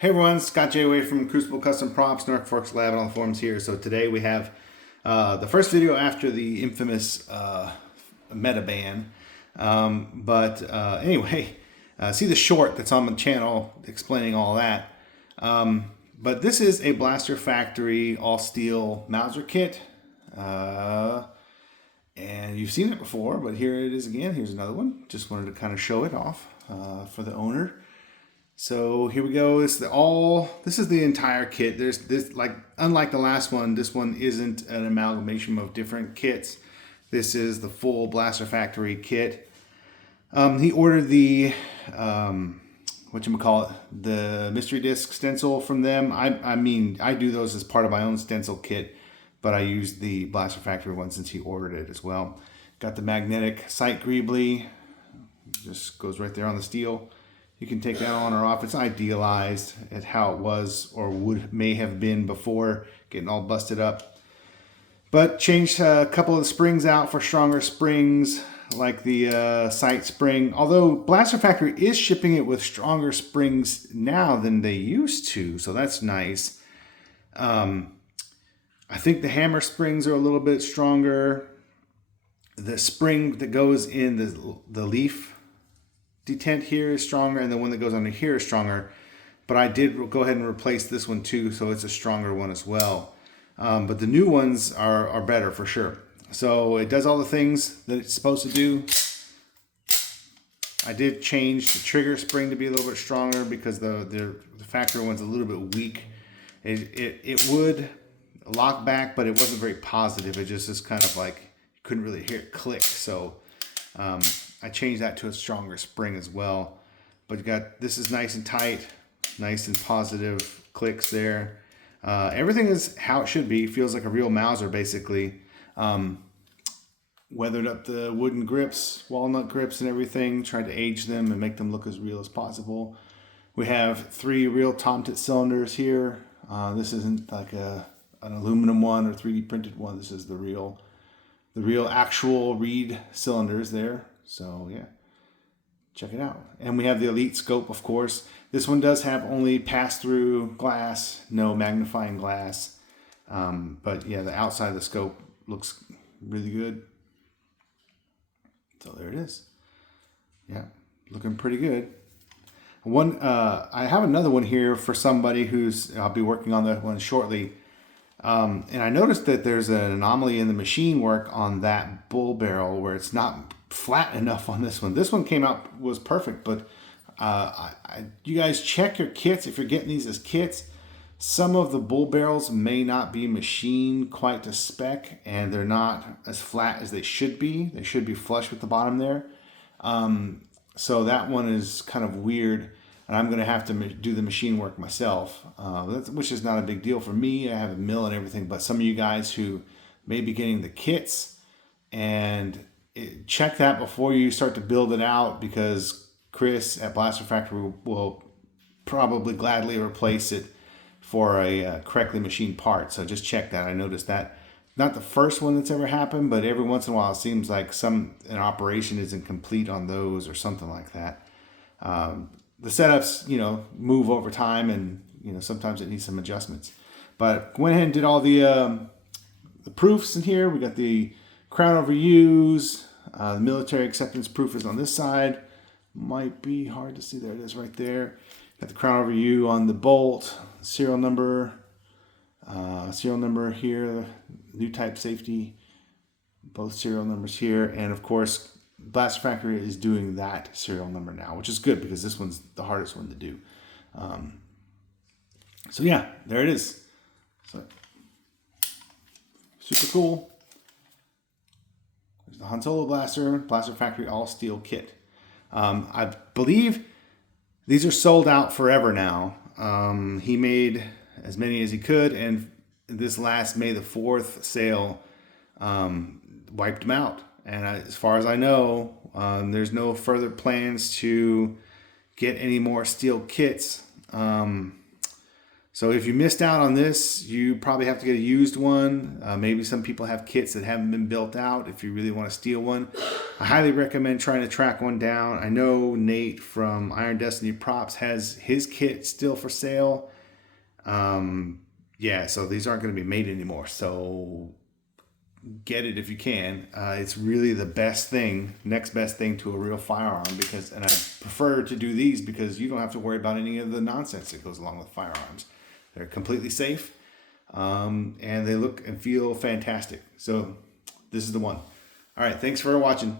Hey everyone, Scott J. Way from Crucible Custom Props, North Forks Lab, and all the forums here. So today we have the first video after the infamous meta ban. Anyway, see the short that's on the channel explaining all that. But this is a Blaster Factory all steel Mauser kit. And you've seen it before, but here it is again. Here's another one. Just wanted to kind of show it off for the owner. So here we go. This is the entire kit. There's this, like, unlike the last one, this one isn't an amalgamation of different kits. This is the full Blaster Factory kit. He ordered the the mystery disc stencil from them. I mean, I do those as part of my own stencil kit, but I used the Blaster Factory one since he ordered it as well. Got the magnetic sight greebly. Just goes right there on the steel. You can take that on or off. It's idealized at how it was or may have been before getting all busted up. But changed a couple of the springs out for stronger springs, like the sight spring. Although Blaster Factory is shipping it with stronger springs now than they used to, so that's nice. I think the hammer springs are a little bit stronger. The spring that goes in the leaf detent here is stronger, and the one that goes under here is stronger. But I did go ahead and replace this one too, so it's a stronger one as well. But the new ones are better for sure. So it does all the things that it's supposed to do. I did change the trigger spring to be a little bit stronger because the factory one's a little bit weak. It would lock back, but it wasn't very positive. It just is kind of like you couldn't really hear it click. So I changed that to a stronger spring as well. But this is nice and tight, nice and positive clicks there. Everything is how it should be. Feels like a real Mauser basically. Weathered up the wooden grips, walnut grips and everything. Tried to age them and make them look as real as possible. We have 3 real Tomtit cylinders here. This isn't like an aluminum one or 3D printed one. This is the real actual reed cylinders there. So yeah, check it out. And we have the Elite scope, of course. This one does have only pass-through glass, no magnifying glass. But yeah, the outside of the scope looks really good. So there it is. Yeah, looking pretty good. I have another one here for somebody I'll be working on that one shortly. And I noticed that there's an anomaly in the machine work on that bull barrel where it's not flat enough on this one. This one was perfect, but you guys check your kits if you're getting these as kits. Some of the bull barrels may not be machined quite to spec, and they're not as flat as they should be. They should be flush with the bottom there. So that one is kind of weird, and I'm going to have to do the machine work myself, which is not a big deal for me. I have a mill and everything, but some of you guys who may be getting the kits, and check that before you start to build it out, because Chris at Blaster Factory will probably gladly replace it for a correctly machined part. So just check that. I noticed that. Not the first one that's ever happened, but every once in a while it seems like an operation isn't complete on those or something like that. The setups, move over time, and sometimes it needs some adjustments. But went ahead and did all the proofs in here. We got the crown overuse, the military acceptance proof is on this side. Might be hard to see. There it is right there. Got the crown overview on the bolt, serial number here, new type safety, both serial numbers here, and of course Blaster Factory is doing that serial number now, which is good because this one's the hardest one to do. So yeah, there it is. So super cool. There's the Han Solo Blaster Factory all steel kit. I believe these are sold out forever now. He made as many as he could, and this last May the 4th sale wiped them out. And as far as I know, there's no further plans to get any more steel kits. So if you missed out on this, you probably have to get a used one. Maybe some people have kits that haven't been built out if you really want to steal one. I highly recommend trying to track one down. I know Nate from Iron Destiny Props has his kit still for sale. Yeah, so these aren't going to be made anymore. So get it if you can. It's really the best thing, next best thing to a real firearm, because, and I prefer to do these because you don't have to worry about any of the nonsense that goes along with firearms. They're completely safe, and they look and feel fantastic. So this is the one. All right, thanks for watching.